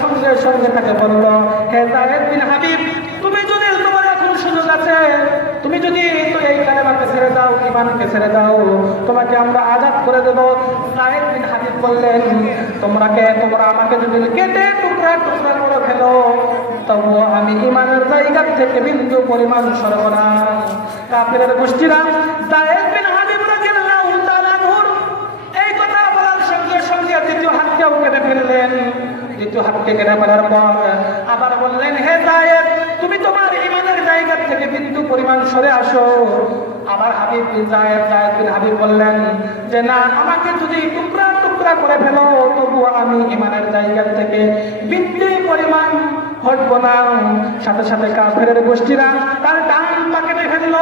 সঙ্গে সঙ্গে তাকে বলল, হে জায়েদ বিন হাবিব, তুমি যদি তোমার এখন সুযোগ আছে, তুমি যদি তো এই কালেমাকে ছেড়ে দাও ইমানকে ছেড়ে দাও, তোমাকে আমরা আজাদ করে দেব। জায়েদ বিন হাবিব বললেন তোমরাকে তোমরা আমাকে যদি কেটে টুকরা টুকরা করে ফেলো, তবুও আমি ইমানের জায়গা থেকে বিন্দু পরিমাণ সরব না কাফেরের গোষ্ঠীরা জায়েদ বিন হাবিব রাদিয়াল্লাহু তাআলা আনহুর এই কথা বলার সঙ্গে সঙ্গে দ্বিতীয় হাতকেও কেটে ফেললেন দ্বিতীয় হাতকে কেটে ফেলার পর আবার বললেন, হে জায়েদ, তুমি তোমার ইমানের জায়গা থেকে বিন্দু পরিমাণ সরে আসো। আবার হাবিব বিন জায়েদ হাবিব বললেন যে, না, আমাকে যদি টুকরা টুকরা করে ফেলো, তবুও আমি ইমানের জায়গা থেকে বিন্দু পরিমাণ হটবো না। সাথে সাথে কাফেরের গোষ্ঠীরা তার ডান পা কেটে ফেলল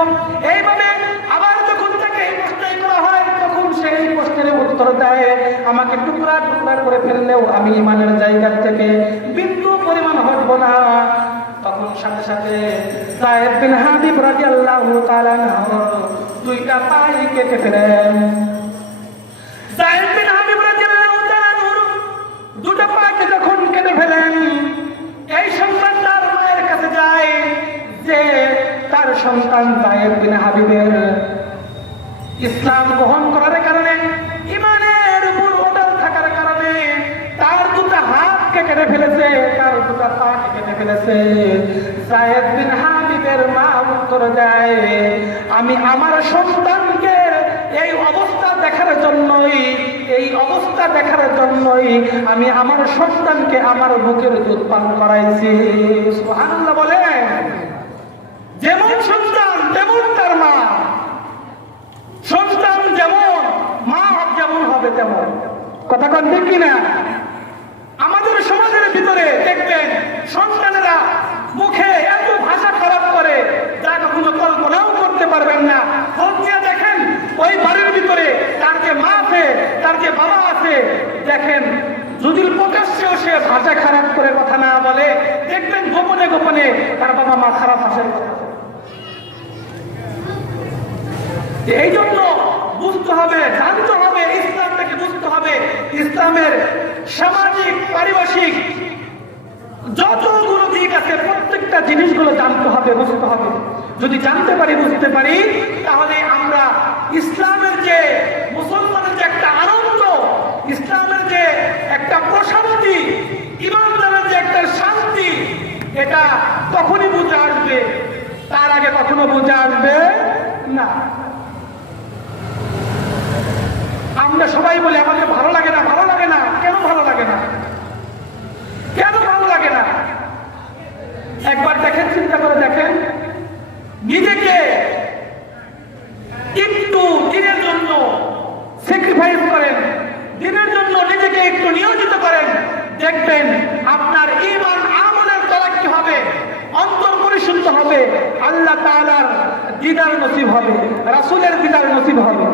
এইভাবে আবার যখন তাকে এই প্রশ্নই করা হয় তখন সেই প্রশ্নের উত্তর দেয়, আমাকে টুকরা টুকরা করে ফেললেও আমি ইমানের জায়গা থেকে বিন্দু পরিমাণ হটব না। তখন সাথে সাথে কেটে দুটো যখন কেটে ফেলেন, এই তার মায়ের কাছে যায় যে তার সন্তান সাহেব হাবিবের ইসলাম গ্রহণ করার কারণে ফেলেছে, তার দুটো পাকে কেটে ফেলেছে। বিন মা উত্তর আমি আমার সন্তানকে এই অবস্থা দেখার জন্যই, এই অবস্থা দেখার জন্যই আমি আমার সন্তানকে আমার বুকের দুধ পান করাইছি। সুবহানাল্লাহ বলে, যেমন সন্তান, তেমন তার মা। সন্তান যেমন, মা যেমন হবে তেমন। কথা কন ঠিক কিনা? ভিতরে দেখবেন সন্তানেরা মুখে এত ভাষা খারাপ করে যা কখনো কল্পনাও করতে পারবেন না। দেখেন, ওই বাড়ির ভিতরে তার যে মা আছে, তার যে বাবা আছে, দেখেন যদি প্রকাশ্যেও সে ভাষা খারাপ করে কথা না বলে, দেখবেন গোপনে গোপনে তার বাবা মা খারাপ আসেন এই জন্য বুঝতে হবে, জানতে হবে, ইসলামটাকে বুঝতে হবে। ইসলামের সামাজিক পারিপার্শ্বিক যতগুলো দিক আছে, প্রত্যেকটা জিনিসগুলো জানতে হবে, বুঝতে হবে। যদি জানতে পারি, বুঝতে পারি, তাহলে আমরা ইসলামের যে মুসলমানের যে একটা আনন্দ, ইসলামের যে একটা প্রশান্তি, ইমানদারের যে একটা শান্তি, এটা তখনই বুঝে আসবে? তার আগে কখনো বুঝে আসবে না। আমরা সবাই বলি আমাকে ভালো লাগে না ভালো লাগে না কেন ভালো লাগে না কেন ভালো লাগে না একবার দেখেন চিন্তা করে দেখেন নিজেকে একটু দিনের জন্য স্যাক্রিফাইস করেন, দিনের জন্য নিজেকে একটু নিয়োজিত করেন, দেখবেন আপনার ইমান আমলের তলা কি হবে? অন্তর পরিশুদ্ধ হবে। আল্লাহ তালার দিদার নসিব হবে, রাসুলের দিদার নসিব হবে।